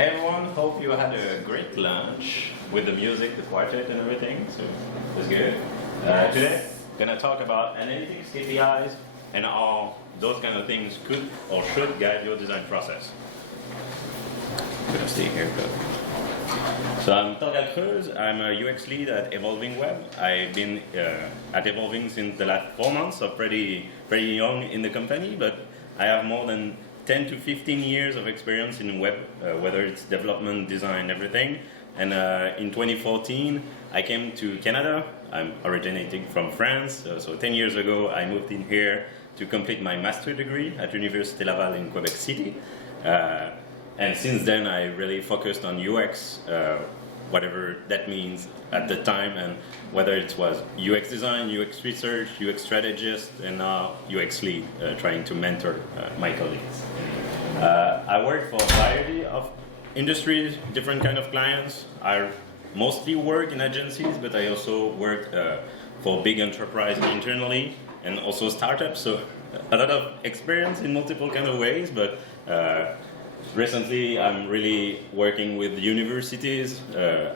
Hey everyone, hope you had a great lunch with the music, the quartet and everything, so it was good. Today, gonna talk about analytics, KPIs, and how those kind of things could or should guide your design process. I'm gonna stay here. So I'm Thorgal Creuze, I'm a UX lead at Evolving Web. I've been at Evolving since the last 4 months, so pretty young in the company, but I have more than 10 to 15 years of experience in web, whether it's development, design, everything. And in 2014, I came to Canada. I'm originating from France, so 10 years ago, I moved in here to complete my master's degree at Université Laval in Quebec City. And since then, I really focused on UX, whatever that means at the time, and whether it was UX design, UX research, UX strategist, and now UX lead, trying to mentor my colleagues. I work for a variety of industries, different kind of clients. I mostly work in agencies, but I also work for big enterprise internally and also startups, so a lot of experience in multiple kind of ways, but recently I'm really working with universities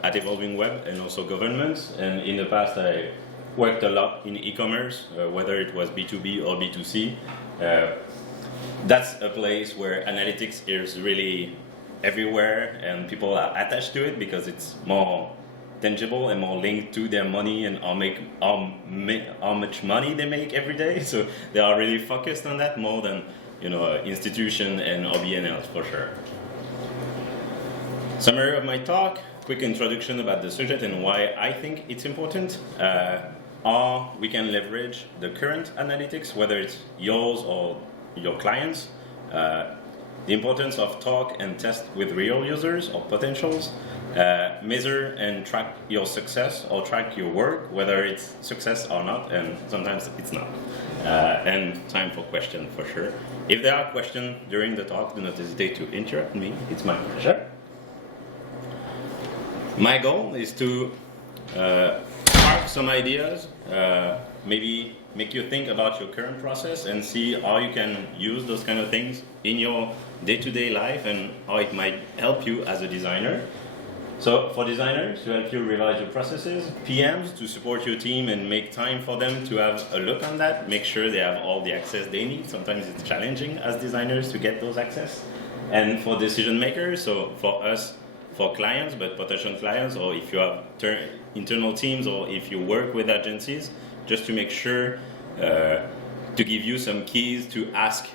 at Evolving Web and also governments, and in the past I worked a lot in e-commerce, whether it was B2B or B2C. That's a place where analytics is really everywhere and people are attached to it because it's more tangible and more linked to their money and how much money they make every day. So they are really focused on that more than institution and OBNLs for sure. Summary of my talk, quick introduction about the subject and why I think it's important. How we can leverage the current analytics, whether it's yours or your clients. The importance of talk and test with real users or potentials. Measure and track your success or track your work, whether it's success or not, and sometimes it's not. And time for questions for sure. If there are questions during the talk, do not hesitate to interrupt me. It's my pleasure. My goal is to spark some ideas, maybe make you think about your current process and see how you can use those kind of things in your day-to-day life and how it might help you as a designer. So for designers, to help you revise your processes, PMs to support your team and make time for them to have a look on that, make sure they have all the access they need. Sometimes it's challenging as designers to get those access. And for decision makers, so for us, for clients, but potential clients, or if you have internal teams or if you work with agencies, just to make sure to give you some keys to ask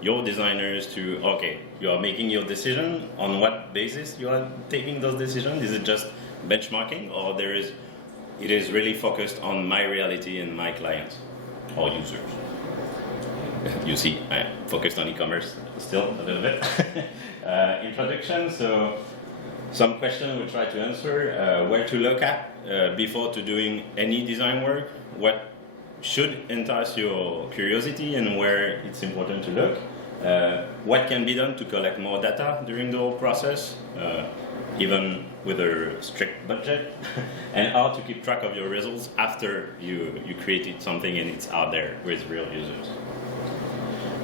your designers to, okay, you are making your decision, on what basis you are taking those decisions? Is it just benchmarking, or it is really focused on my reality and my clients or users? You see, I focused on e-commerce still a little bit. Introduction, so some questions we'll try to answer. Where to look at before to doing any design work, what should entice your curiosity and where it's important to look. What can be done to collect more data during the whole process, even with a strict budget, and how to keep track of your results after you created something and it's out there with real users.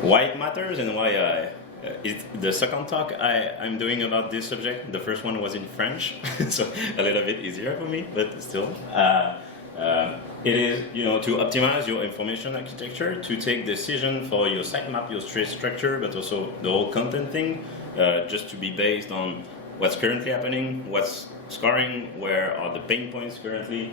Why it matters and why it's the second talk I'm doing about this subject. The first one was in French, so a little bit easier for me, but still. It is, to optimize your information architecture, to take decision for your sitemap, your trace structure, but also the whole content thing, just to be based on what's currently happening, what's scoring, where are the pain points currently,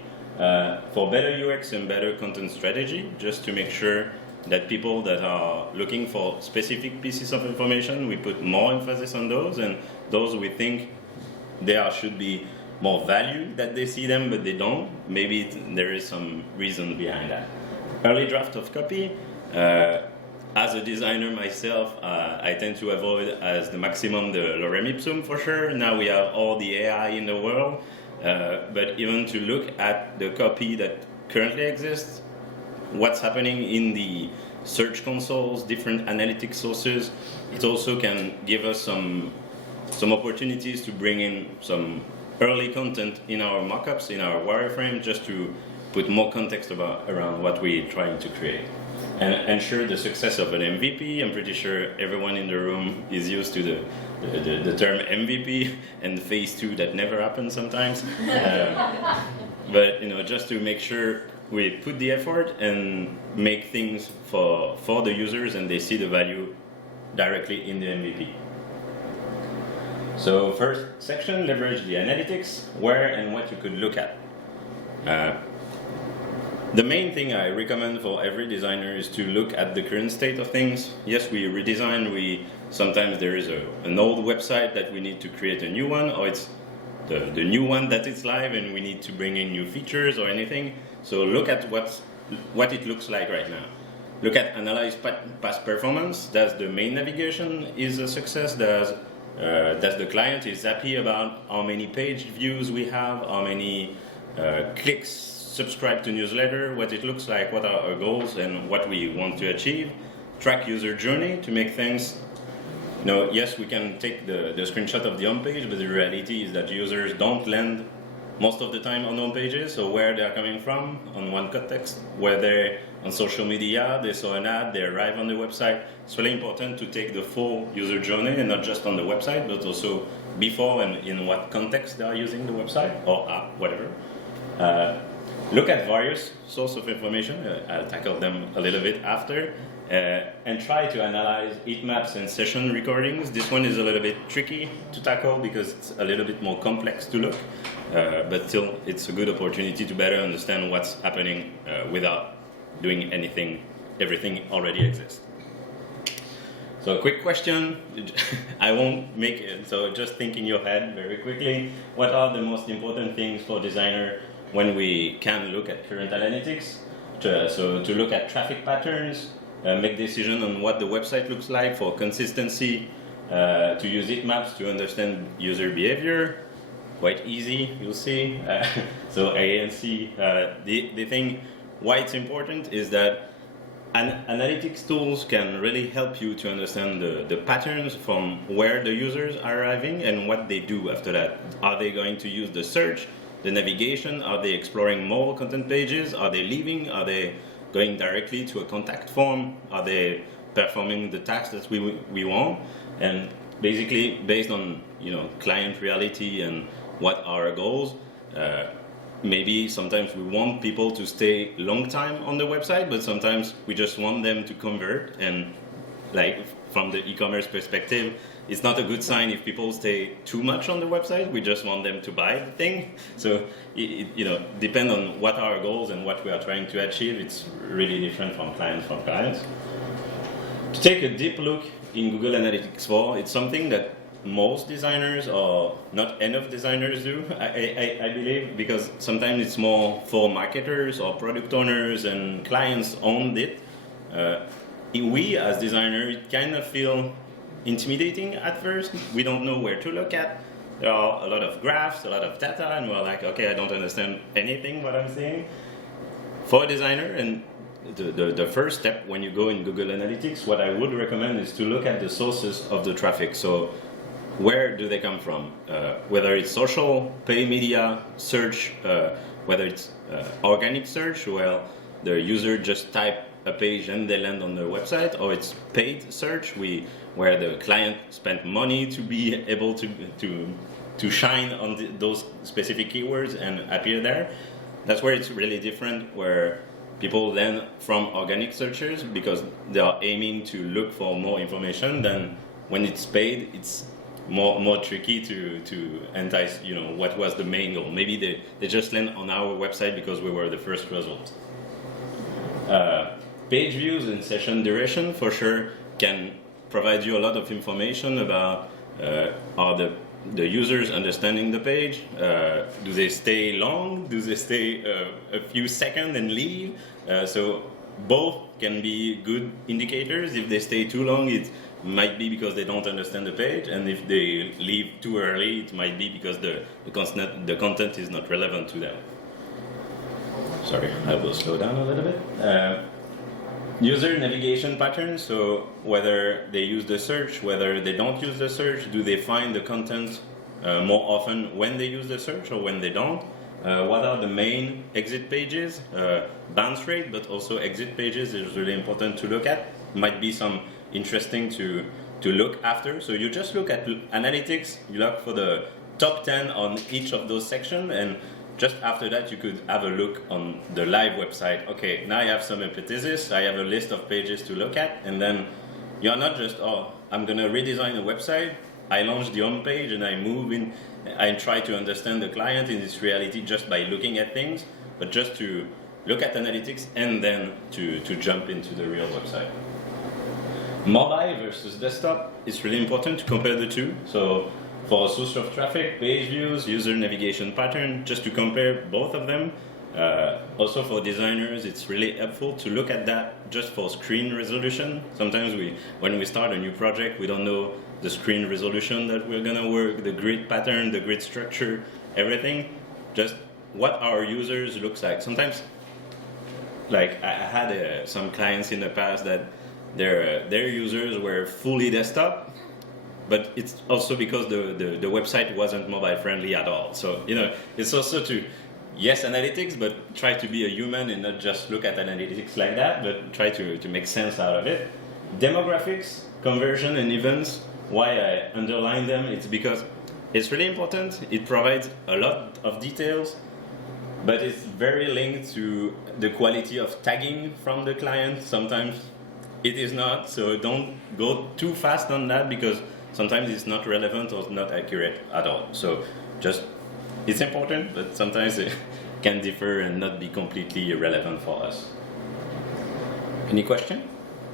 for better UX and better content strategy, just to make sure that people that are looking for specific pieces of information, we put more emphasis on those, and those we think there should be more value that they see them, but they don't. Maybe there is some reason behind that. Early draft of copy. As a designer myself, I tend to avoid as the maximum the lorem ipsum for sure. Now we have all the AI in the world, but even to look at the copy that currently exists, what's happening in the search consoles, different analytic sources, it also can give us some opportunities to bring in some early content in our mockups, in our wireframe, just to put more context around what we're trying to create. and ensure the success of an MVP. I'm pretty sure everyone in the room is used to the term MVP and phase 2 that never happens sometimes. But just to make sure we put the effort and make things for the users and they see the value directly in the MVP. So first section, leverage the analytics, where and what you could look at. The main thing I recommend for every designer is to look at the current state of things. Yes, we redesign, sometimes there is an old website that we need to create a new one, or it's the new one that is live and we need to bring in new features or anything. So look at what it looks like right now. Look at analyze past performance. Does the main navigation is a success? Does the client is happy about how many page views we have, how many clicks, subscribe to newsletter, what it looks like, what are our goals and what we want to achieve. Track user journey to make things, yes, we can take the screenshot of the home page, but the reality is that users don't land most of the time on home pages, so where they are coming from on one context, where they're on social media, they saw an ad, they arrive on the website. It's really important to take the full user journey and not just on the website, but also before and in what context they are using the website or app, whatever. Look at various sources of information, I'll tackle them a little bit after, and try to analyze heat maps and session recordings. This one is a little bit tricky to tackle because it's a little bit more complex to look, but still it's a good opportunity to better understand what's happening without doing everything already exists. So a quick question, I won't make it, so just think in your head very quickly, what are the most important things for designer when we can look at current analytics? So to look at traffic patterns, make decision on what the website looks like for consistency, to use heat maps to understand user behavior, quite easy, you'll see. So A and C, the thing why it's important is that analytics tools can really help you to understand the patterns from where the users are arriving and what they do after that. Are they going to use the search, the navigation? Are they exploring more content pages? Are they leaving? Are they going directly to a contact form? Are they performing the tasks that we want? And basically, based on client reality and what are our goals, maybe sometimes we want people to stay long time on the website, but sometimes we just want them to convert. And like from the e-commerce perspective, it's not a good sign if people stay too much on the website. We just want them to buy the thing. So it depends on what are our goals and what we are trying to achieve. It's really different from clients. To take a deep look in Google Analytics 4, it's something that most designers or not enough designers do, I believe, because sometimes it's more for marketers or product owners and clients owned it. We as designers kind of feel intimidating at first. We don't know where to look at. There are a lot of graphs, a lot of data, and we're like, okay, I don't understand anything what I'm seeing. For a designer, and the first step when you go in Google Analytics, what I would recommend is to look at the sources of the traffic. So where do they come from? Whether it's social, paid media, search, whether it's organic search, well, the user just type a page and they land on the website, or it's paid search, where the client spent money to be able to shine on those specific keywords and appear there. That's where it's really different, where people land from organic searchers because they are aiming to look for more information. Than when it's paid, it's more tricky to entice, what was the main goal. Maybe they just land on our website because we were the first result. Page views and session duration for sure can provide you a lot of information about are the users understanding the page. Do they stay long? Do they stay a few seconds and leave? So both can be good indicators. If they stay too long, it might be because they don't understand the page, and if they leave too early, it might be because the content is not relevant to them. Sorry, I will slow down a little bit. User navigation patterns, so whether they use the search, whether they don't use the search, do they find the content more often when they use the search or when they don't? what are the main exit pages, bounce rate, but also exit pages is really important to look at. Might be some interesting to look after. So you just look at analytics, you look for the top 10 on each of those sections, and just after that you could have a look on the live website. Okay, now I have some hypothesis, I have a list of pages to look at, and then you're not just, oh, I'm gonna redesign the website, I launch the home page and I move in, I try to understand the client in its reality just by looking at things, but just to look at analytics and then to jump into the real website. Mobile versus desktop, it's really important to compare the two. So for source of traffic, page views, user navigation pattern, just to compare both of them. Also for designers, it's really helpful to look at that just for screen resolution. Sometimes when we start a new project, we don't know the screen resolution that we're gonna work, the grid pattern, the grid structure, everything. Just what our users looks like. Sometimes, like I had some clients in the past that their users were fully desktop, but it's also because the website wasn't mobile friendly at all. So, you know, it's also to, yes, analytics, but try to be a human and not just look at analytics like that, but try to make sense out of it. Demographics, conversion, and events, why I underline them, it's because it's really important. It provides a lot of details, but it's very linked to the quality of tagging from the client. Sometimes it is not, so don't go too fast on that because sometimes it's not relevant or not accurate at all. So just, it's important, but sometimes it can differ and not be completely irrelevant for us. Any question?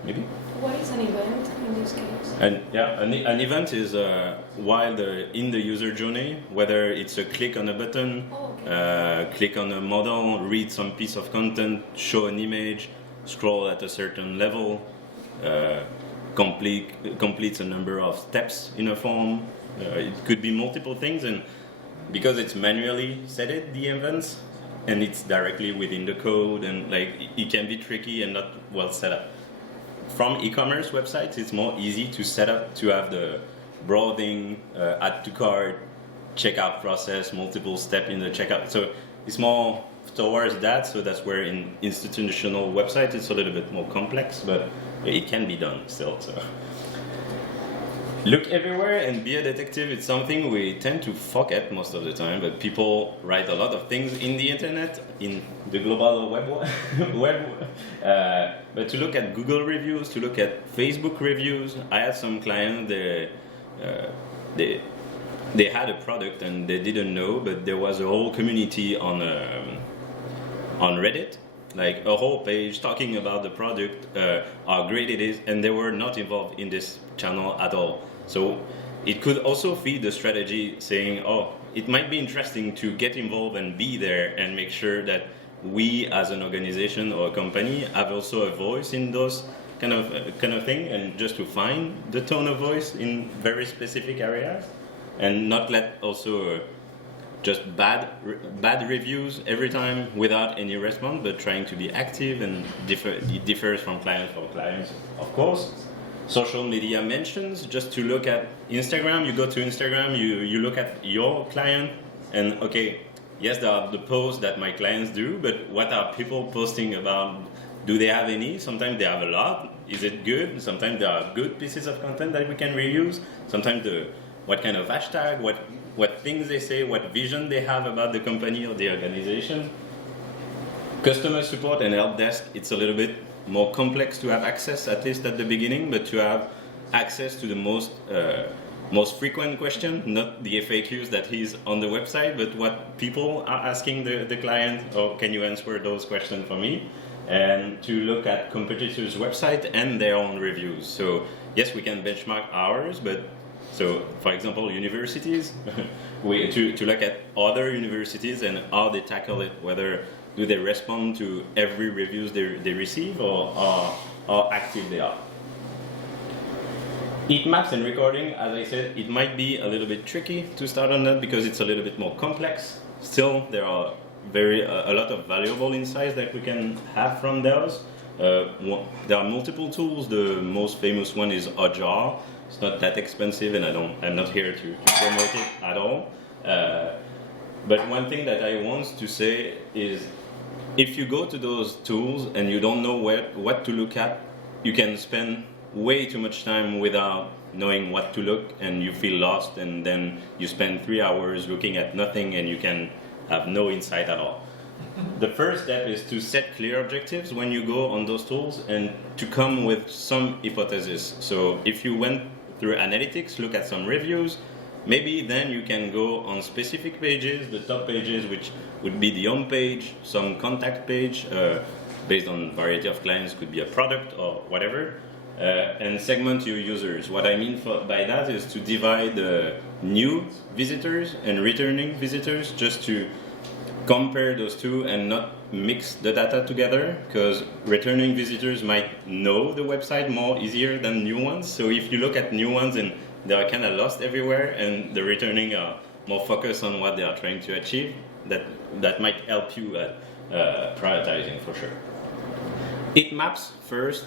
Maybe? What is an event in this case? And yeah, an event is while in the user journey, whether it's a click on a button, click on a model, read some piece of content, show an image, scroll at a certain level, completes a number of steps in a form. It could be multiple things, and because it's manually set the events, and it's directly within the code, and like it can be tricky and not well set up. From e-commerce websites, it's more easy to set up to have the browsing, add to cart, checkout process, multiple step in the checkout. So it's more towards that. So that's where in institutional websites it's a little bit more complex, but it can be done still. So look everywhere and be a detective. It's something we tend to forget most of the time, but people write a lot of things in the internet, in the global web. But to look at Google reviews, to look at Facebook reviews. I had some clients, they had a product and they didn't know, but there was a whole community on Reddit, like a whole page talking about the product, how great it is, and they were not involved in this channel at all. So it could also feed the strategy saying, oh, it might be interesting to get involved and be there and make sure that we as an organization or a company have also a voice in those kind of thing, and just to find the tone of voice in very specific areas and not let also just bad reviews every time without any response, but trying to be active, and it differs from client for clients, of course. Social media mentions, just to look at Instagram, you go to Instagram, you look at your client, and okay, yes, there are the posts that my clients do, but what are people posting about? Do they have any? Sometimes they have a lot. Is it good? Sometimes there are good pieces of content that we can reuse. Sometimes what kind of hashtag, what things they say, what vision they have about the company or the organization. Customer support and help desk, it's a little bit more complex to have access, at least at the beginning, but to have access to the most frequent question, not the FAQs that is on the website, but what people are asking the client, or can you answer those questions for me? And to look at competitors' website and their own reviews. So yes, we can benchmark ours, but so for example, universities, to look at other universities and how they tackle it, whether do they respond to every reviews they receive, or how active they are. Heat maps and recording, as I said, it might be a little bit tricky to start on that because it's a little bit more complex. Still, there are a lot of valuable insights that we can have from those. There are multiple tools. The most famous one is Hotjar. It's not that expensive, and I'm not here to promote it at all. But one thing that I want to say is, if you go to those tools and you don't know what to look at, you can spend way too much time without knowing what to look, and you feel lost, and then you spend 3 hours looking at nothing and you can have no insight at all. The first step is to set clear objectives when you go on those tools and to come with some hypothesis. So if you went through analytics, look at some reviews, maybe then you can go on specific pages, the top pages, which would be the home page, some contact page, based on variety of clients, could be a product or whatever, and segment your users. What I mean by that is to divide new visitors and returning visitors, just to compare those two and not mix the data together, because returning visitors might know the website more easier than new ones. So if you look at new ones and they are kind of lost everywhere, and the returning are more focused on what they are trying to achieve, that might help you at prioritizing for sure. It maps first,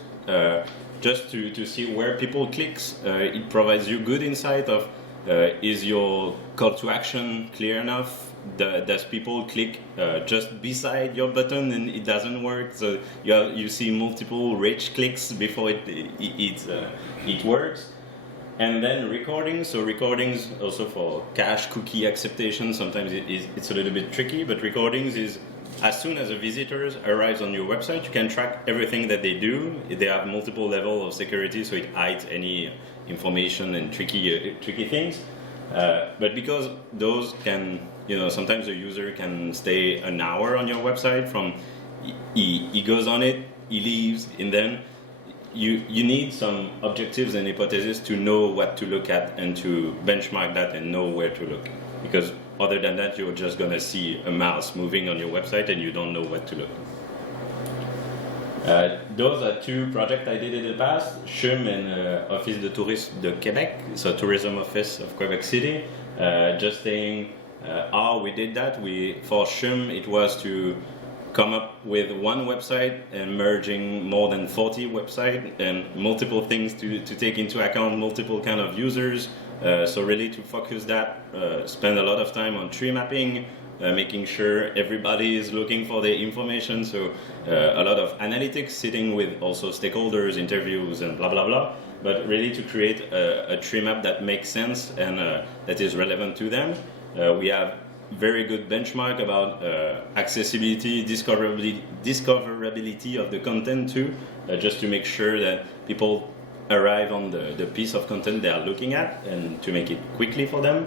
just to see where people clicks. It provides you good insight of is your call to action clear enough? Does people click just beside your button and it doesn't work? So you see multiple rich clicks before it works. And then recordings. So recordings also for cache cookie acceptation. Sometimes it's a little bit tricky, but recordings is as soon as a visitor arrives on your website, you can track everything that they do. They have multiple levels of security, so it hides any information and tricky things. But because those can, sometimes the user can stay an hour on your website from he goes on it, he leaves, and then you need some objectives and hypotheses to know what to look at and to benchmark that and know where to look. Because other than that, you're just going to see a mouse moving on your website and you don't know what to look. Those are two projects I did in the past, CHUM and Office de Tourisme de Québec, so Tourism Office of Quebec City. Just saying how we did that. For CHUM, it was to come up with one website and merging more than 40 websites and multiple things to take into account, multiple kind of users. So really to focus that, spend a lot of time on tree mapping, making sure everybody is looking for the information. So a lot of analytics, sitting with also stakeholders, interviews, and blah, blah, blah. But really to create a tree map that makes sense and that is relevant to them. We have very good benchmark about accessibility, discoverability of the content too, just to make sure that people arrive on the piece of content they are looking at and to make it quickly for them.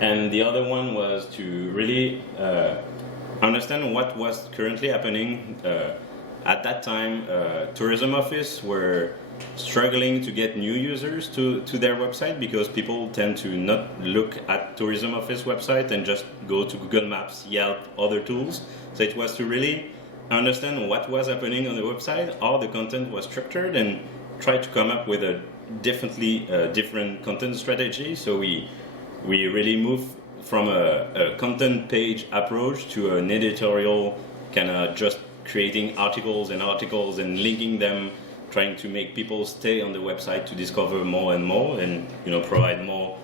And the other one was to really understand what was currently happening. At that time, tourism office were struggling to get new users to their website because people tend to not look at tourism office website and just go to Google Maps, Yelp, other tools. So it was to really understand what was happening on the website, how the content was structured, and try to come up with a different content strategy. So we really moved from a content page approach to an editorial kind of just creating articles and linking them, trying to make people stay on the website to discover more and more, and provide more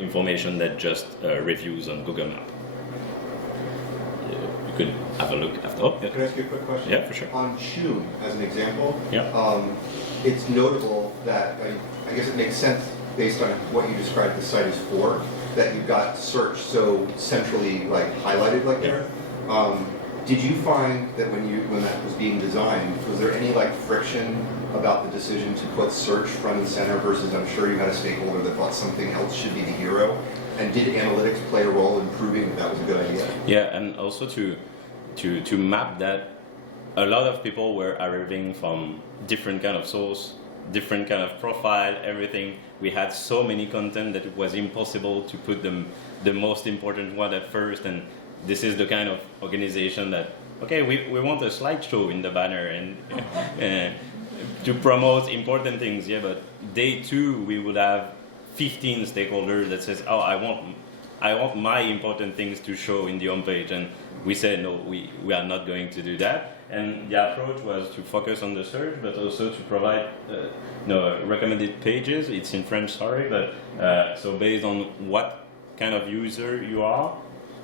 information than just reviews on Google Maps. You could have a look after. Oh, yeah. Can I ask you a quick question? Yeah, for sure. On CHUM, as an example, yeah. It's notable that, I guess it makes sense based on what you described the site is for, that you've got search so centrally highlighted like there. Did you find that when that was being designed, was there any friction about the decision to put search front and center versus I'm sure you had a stakeholder that thought something else should be the hero? And did analytics play a role in proving that was a good idea? Yeah, and also to map that, a lot of people were arriving from different kind of source, different kind of profile, everything. We had so many content that it was impossible to put the most important one at first. And this is the kind of organization that, okay, we want a slideshow in the banner and to promote important things, yeah, but day two we would have 15 stakeholders that says, oh, I want my important things to show in the homepage, and we said no, we are not going to do that. And the approach was to focus on the search, but also to provide recommended pages. It's in French, sorry, but so based on what kind of user you are,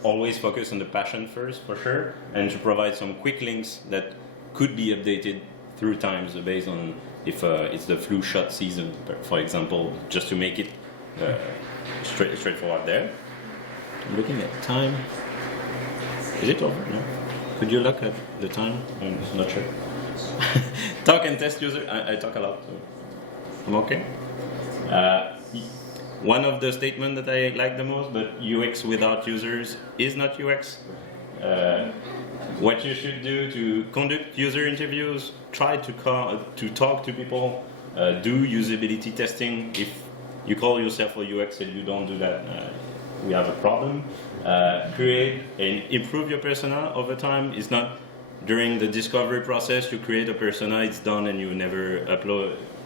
always focus on the passion first, for sure, and to provide some quick links that could be updated through times based on if it's the flu shot season, for example, just to make it straightforward there. I'm looking at time. Is it over? No? Could you look at the time? I'm not sure. Talk and test user. I talk a lot, so I'm okay. One of the statements that I like the most, but UX without users is not UX. What you should do to conduct user interviews, try to talk to people, do usability testing. If you call yourself a UX and you don't do that, we have a problem. Create and improve your persona over time. It's not during the discovery process you create a persona, it's done and you never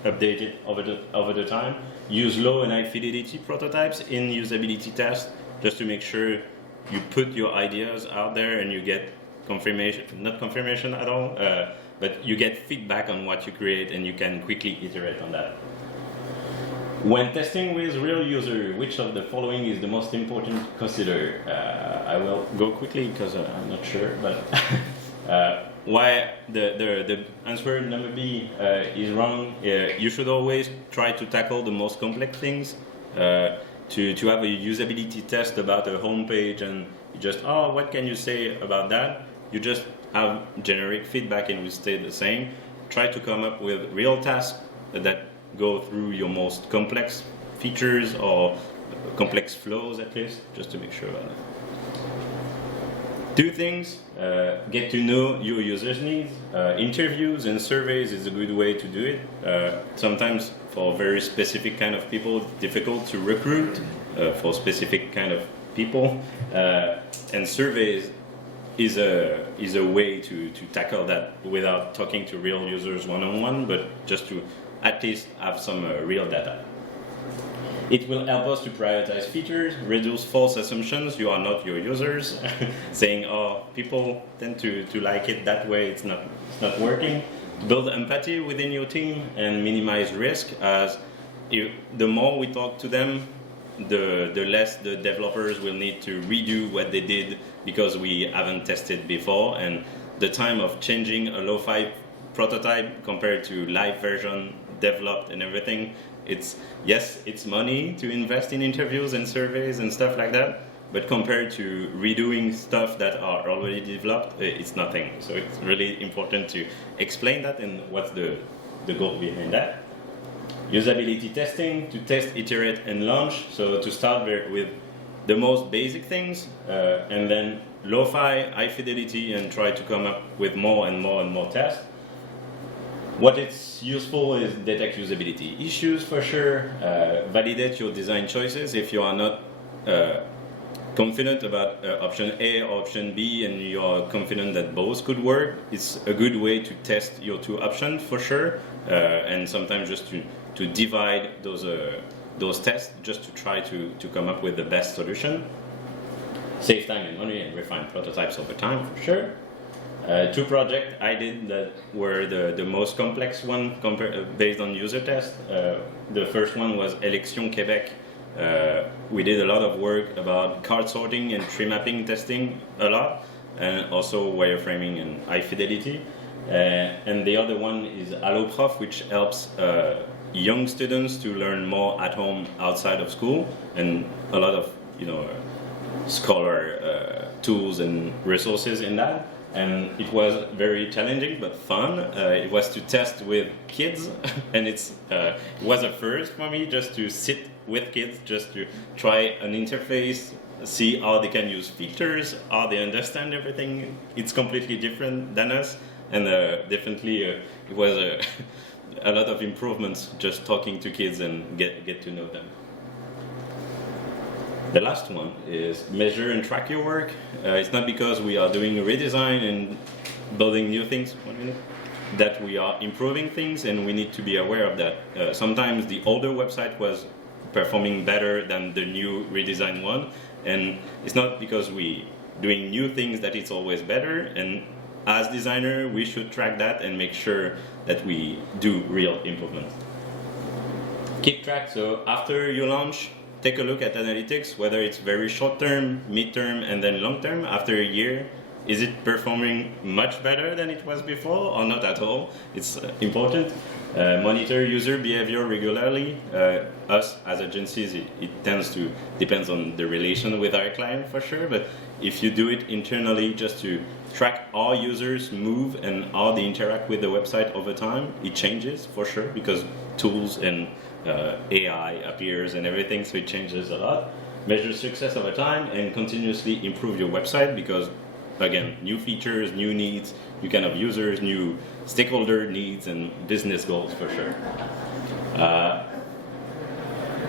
update it over the time. Use low and high fidelity prototypes in usability tests just to make sure you put your ideas out there and you get confirmation, not confirmation at all, but you get feedback on what you create and you can quickly iterate on that. When testing with real user, which of the following is the most important to consider? I will go quickly because I'm not sure, but why the answer number B is wrong. You should always try to tackle the most complex things. To have a usability test about a homepage and you just, oh, what can you say about that? You just have generic feedback and will stay the same. Try to come up with real tasks that go through your most complex features or complex flows at least, just to make sure about that. Two things, get to know your users' needs. Interviews and surveys is a good way to do it. Sometimes for very specific kind of people, it's difficult to recruit for specific kind of people. And surveys is a way to tackle that without talking to real users one-on-one, but just to at least have some real data. It will help us to prioritize features, reduce false assumptions, you are not your users, saying, oh, people tend to like it that way, it's not working. Build empathy within your team and minimize risk, as the more we talk to them, the less the developers will need to redo what they did because we haven't tested before, and the time of changing a lo-fi prototype compared to live version developed and everything, it's money to invest in interviews and surveys and stuff like that, but compared to redoing stuff that are already developed, it's nothing. So it's really important to explain that and what's the goal behind that. Usability testing, to test, iterate, and launch. So to start with the most basic things, and then lo-fi, high fidelity, and try to come up with more and more and more tests. What is useful is detect usability issues for sure, validate your design choices if you are not confident about option A or option B and you are confident that both could work. It's a good way to test your two options for sure, and sometimes just to divide those tests just to try to come up with the best solution. Save time and money and refine prototypes over time for sure. Two projects I did that were the most complex one based on user tests. The first one was Élection Québec. We did a lot of work about card sorting and tree mapping testing a lot, and also wireframing and high fidelity. And the other one is AlloProf, which helps young students to learn more at home outside of school, and a lot of scholar tools and resources in that. And it was very challenging but fun. It was to test with kids, and it was a first for me just to sit with kids, just to try an interface, see how they can use features, how they understand everything. It's completely different than us, and definitely it was a lot of improvements just talking to kids and get to know them. The last one is measure and track your work. It's not because we are doing a redesign and building new things that we are improving things, and we need to be aware of that. Sometimes the older website was performing better than the new redesigned one, and it's not because we doing new things that it's always better, and as designer we should track that and make sure that we do real improvements. Keep track, so after you launch, take a look at analytics, whether it's very short term, mid term, and then long term. After a year, is it performing much better than it was before or not at all? It's important. Monitor user behavior regularly. Us as agencies, it depends on the relation with our client for sure, but if you do it internally just to track how users move and how they interact with the website over time, it changes for sure because tools and AI appears and everything, so it changes a lot. Measure success over time and continuously improve your website because, again, new features, new needs, new kind of users, new stakeholder needs and business goals for sure.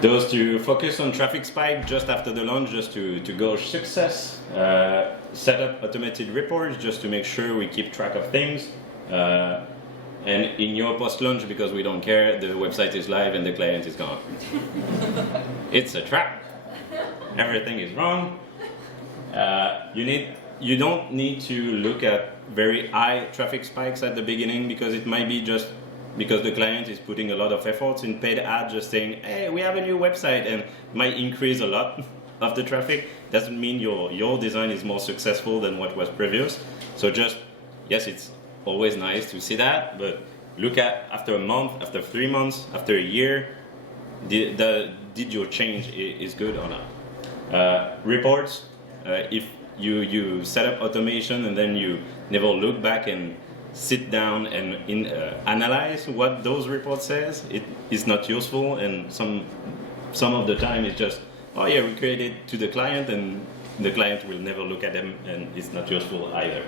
Those to focus on traffic spike just after the launch, just to gauge success. Set up automated reports just to make sure we keep track of things. And in your post-launch, because we don't care, the website is live and the client is gone. It's a trap. Everything is wrong. You don't need to look at very high traffic spikes at the beginning because it might be just because the client is putting a lot of efforts in paid ads, just saying, hey, we have a new website, and might increase a lot of the traffic. Doesn't mean your design is more successful than what was previous. So just, yes, it's always nice to see that, but look at after a month, after 3 months, after a year, did your change is good or not? Reports, if you set up automation and then you never look back and sit down and analyze what those reports says, it is not useful, and some of the time it's just, oh yeah, we created to the client and the client will never look at them and it's not useful either.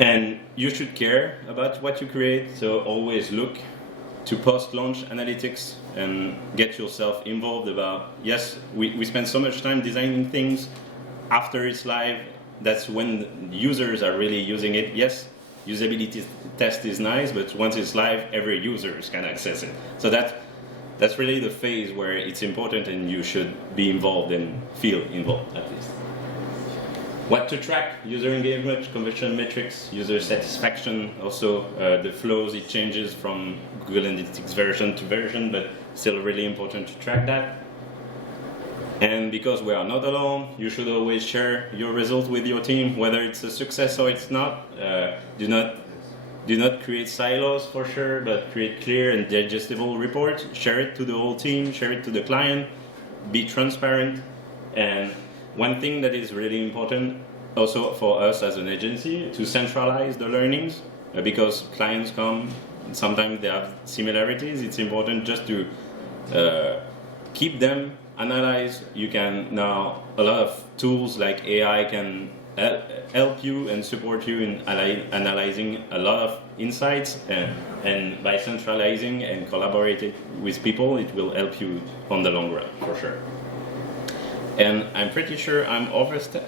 And you should care about what you create, so always look to post-launch analytics and get yourself involved about, yes, we spend so much time designing things after it's live, that's when users are really using it. Yes, usability test is nice, but once it's live, every user can access it. So that's really the phase where it's important and you should be involved and feel involved at least. What to track? User engagement, conversion metrics, user satisfaction. Also the flows, it changes from Google Analytics version to version, but still really important to track that. And because we are not alone, you should always share your results with your team, whether it's a success or it's not. Do not create silos for sure, but create clear and digestible reports. Share it to the whole team, share it to the client, be transparent. And one thing that is really important also for us as an agency, to centralize the learnings, because clients come, sometimes they have similarities. It's important just to keep them, analyze. You can now, a lot of tools like AI can help you and support you in analyzing a lot of insights, and by centralizing and collaborating with people, it will help you on the long run for sure. And I'm pretty sure I'm over 1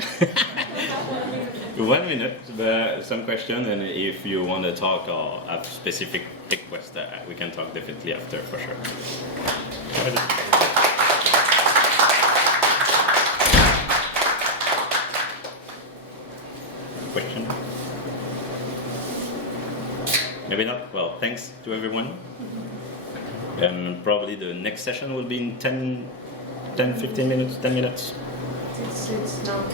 minute, but some question, and if you want to talk or have specific requests, we can talk definitely after for sure. Question? Maybe not? Well, thanks to everyone. And probably the next session will be in 10, 15 minutes, 10 minutes. It's not